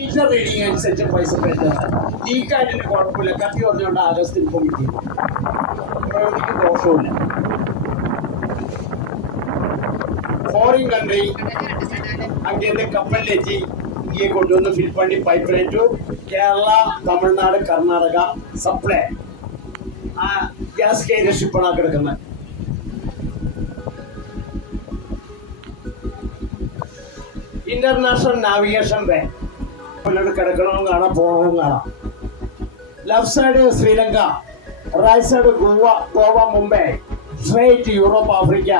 Meter reading അനുസരിച്ച് പൈസ പെട്ടതാണ് ഈ കാര്യത്തിന് കുഴപ്പമില്ല. കത്തി പറഞ്ഞുകൊണ്ട് ആഗസ്റ്റിൽ കിട്ടി. പ്രകൃതിക്ക് ദോഷവുമില്ല. ഫോറിൻ കൺട്രി അങ്ങേന്റെ കപ്പലിലെത്തി. ഇന്ത്യയെ കൊണ്ടുവന്ന് ഫിൽപ്പള്ളി pipe line to Kerala Tamil Nadu Karnataka supply ആ ഗ്യാസ് കയറിയ ഷിപ്പാണ് കിടക്കുന്നത്. ഇന്റർനാഷണൽ നാവിഗേഷൻ വേ മുന്നോട്ട് കിടക്കണമെന്ന് കാണാം പോകണമെന്ന് കാണാം. Left side Sri Lanka right side Goa Goa Mumbai straight Europe Africa.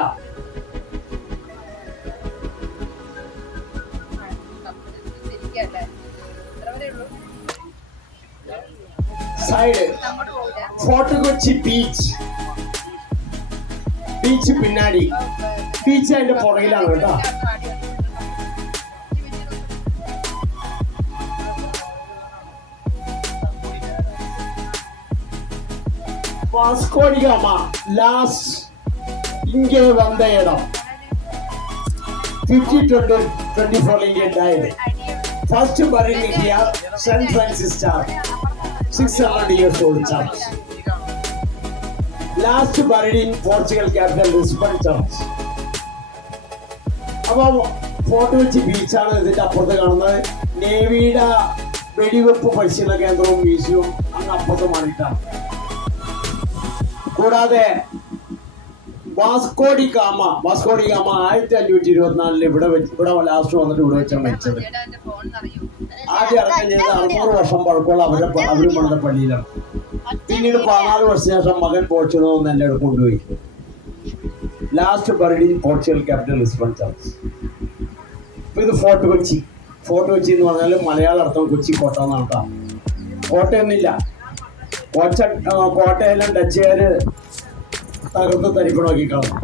Side fort Kochi beach beach പിന്നാടി. Beach അതിന്റെ പുറകിലാണ് കേട്ടോ. வாஸ்கோடிகாமா லாஸ்ட் இங்கே வந்த இடம் ஃபிஃப்டி டுவெண்ட்டி டுவெண்ட்டி ஃபோர் இங்கே டைடு ஃபர்ஸ்ட் மரி India San ஃப்ரான்சிஸ்டார் six hundred last buried Portugal capital Lisbon church അപ്പോൾ fort ബീച്ചാണ് ഇതിന്റെ അപ്പുറത്ത് കാണുന്നത്. നേവിയുടെ വെടിവെപ്പ് പരിശീലന കേന്ദ്രവും മ്യൂസിയവും അങ്ങ് അപ്പുറത്തുമായിട്ടാണ് കൂടാതെ വാസ്കോഡി കാമ വാസ്കോഡി കാമ ആയിരത്തി അഞ്ഞൂറ്റി ഇരുപത്തിനാലിൽ ഇവിടെ ഇവിടെ ലാസ്റ്റ് വന്നിട്ട് ഇവിടെ വെച്ചാണ് മരിച്ചത്. ആദ്യം അടക്കം ചെയ്ത് അറുന്നൂറ് വർഷം പഴക്കമുള്ള അവരെ അവരും പണിത പള്ളിയിലാണ്. പിന്നീട് പതിനാല് വർഷത്തിന് ശേഷം മകൻ പോർച്ചുഗൽ എന്നെ അടുത്ത് കൊണ്ടുപോയി. ലാസ്റ്റ് പരിധി പോർച്ചുഗൽ ക്യാപിറ്റൽ ലിസ്ബൺ ചർച്ച്. ഇപ്പൊ ഇത് ഫോർട്ട് കൊച്ചി. ഫോർട്ട് കൊച്ചി എന്ന് പറഞ്ഞാൽ മലയാള അർത്ഥം കൊച്ചി കോട്ട എന്നാണ് കേട്ടോ. കോട്ടയൊന്നുമില്ല. കോച്ച ആ, കോട്ടയെല്ലാം ഡച്ചുകാര് തകർത്ത് തരിപ്പണമാക്കി കളഞ്ഞു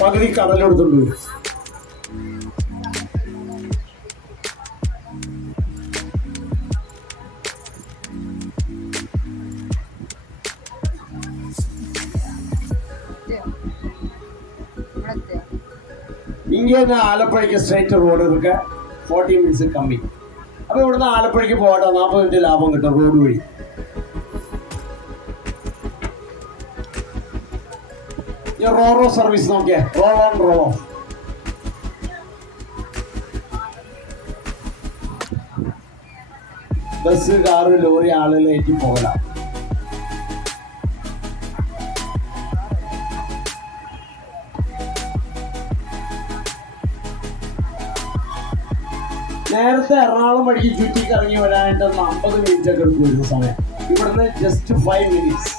പകുതി കടലെടുത്തോണ്ട് വരും. ഇവിടെ എത്തിയോ ഇങ്ങനെ ആലപ്പുഴയ്ക്ക് സ്ട്രേറ്റ് റോഡ് ഇതൊക്കെ ഫോർട്ടി മിനിറ്റ്സ് കമ്മി. അപ്പൊ ഇവിടുന്ന് ആലപ്പുഴയ്ക്ക് പോകട്ടെ. നാൽപ്പത് മിനിറ്റ് ലാഭം കിട്ടും റോഡ് വഴി. റോറോ സർവീസ് നോക്കിയേ. Roll on roll off. Bus car lorry ആളുകൾ ഏറ്റി നേരത്തെ എറണാകുളം വഴിക്ക് ചുറ്റി കറങ്ങി വരാനായിട്ട് നാൽപ്പത് മിനിറ്റ് ഒക്കെ എടുക്കും വരുന്ന സമയം. ഇവിടുന്ന് ജസ്റ്റ് ഫൈവ് മിനിറ്റ്സ്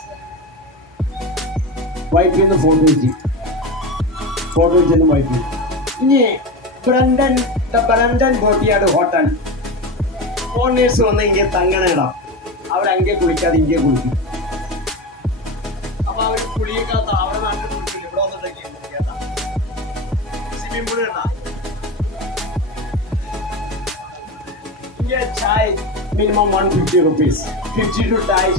വൈപ്പിൽ നിന്ന് ഫോട്ടോ വെച്ച്. ഫോട്ടോ വെച്ചിരുന്ന് വൈപ്പിൽ ഇനി Brunton the Brunton boatyard hotel. Foreigners വന്ന് ഇങ്ങനെ തങ്ങണ ഇടാം. അവരங்கே കുളിക്കാതെ ഇങ്ങനെ കുളിക്കും. അപ്പൊ അവർ കുളിയൊക്കെ അവിടെ നാട്ടിൽ കുളിക്കില്ല ഇവിടെ വന്നിട്ടൊക്കെ സ്വിമ്മിംഗ് പൂൾ ഉണ്ടാ ഇங்கே ചായ minimum one fifty rupees fifty to ടായ്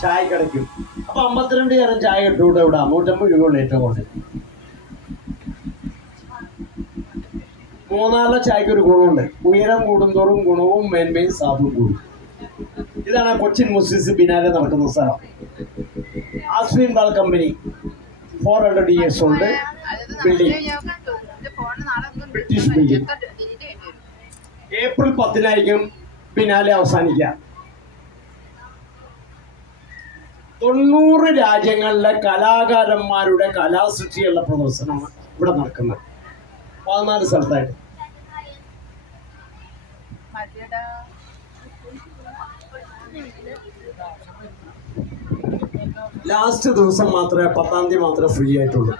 ചായ കിടക്കും അപ്പൊ അമ്പത്തിരണ്ട് തരം ചായ കിട്ടും ഇവിടെ ഇവിടെ. നൂറ്റമ്പത് രൂപയുള്ള ഏറ്റവും കൂടുതൽ. മൂന്നാറിലെ ചായക്ക് ഒരു ഗുണമുണ്ട്. ഉയരം കൂടുന്തോറും ഗുണവും മേന്മയും സാധുവും കൂടും. ഇതാണ് കൊച്ചിൻ മുസ്ലിസ് പിന്നാലെ നടക്കുന്ന സ്ഥലം. Aspinwall company. Four hundred years ഉണ്ട് ബിൽഡിംഗ് ബ്രിട്ടീഷ് building. ഏപ്രിൽ പത്തിനായിരിക്കും പിന്നാലെ അവസാനിക്കുക. തൊണ്ണൂറ് രാജ്യങ്ങളിലെ കലാകാരന്മാരുടെ കലാസൃഷ്ടിയുള്ള പ്രദർശനമാണ് ഇവിടെ നടക്കുന്നത്. പതിനാല് സ്ഥലത്തായിട്ട്. ലാസ്റ്റ് ദിവസം മാത്രമേ പത്താം തീയതി മാത്രമേ ഫ്രീ ആയിട്ടുള്ളൂ.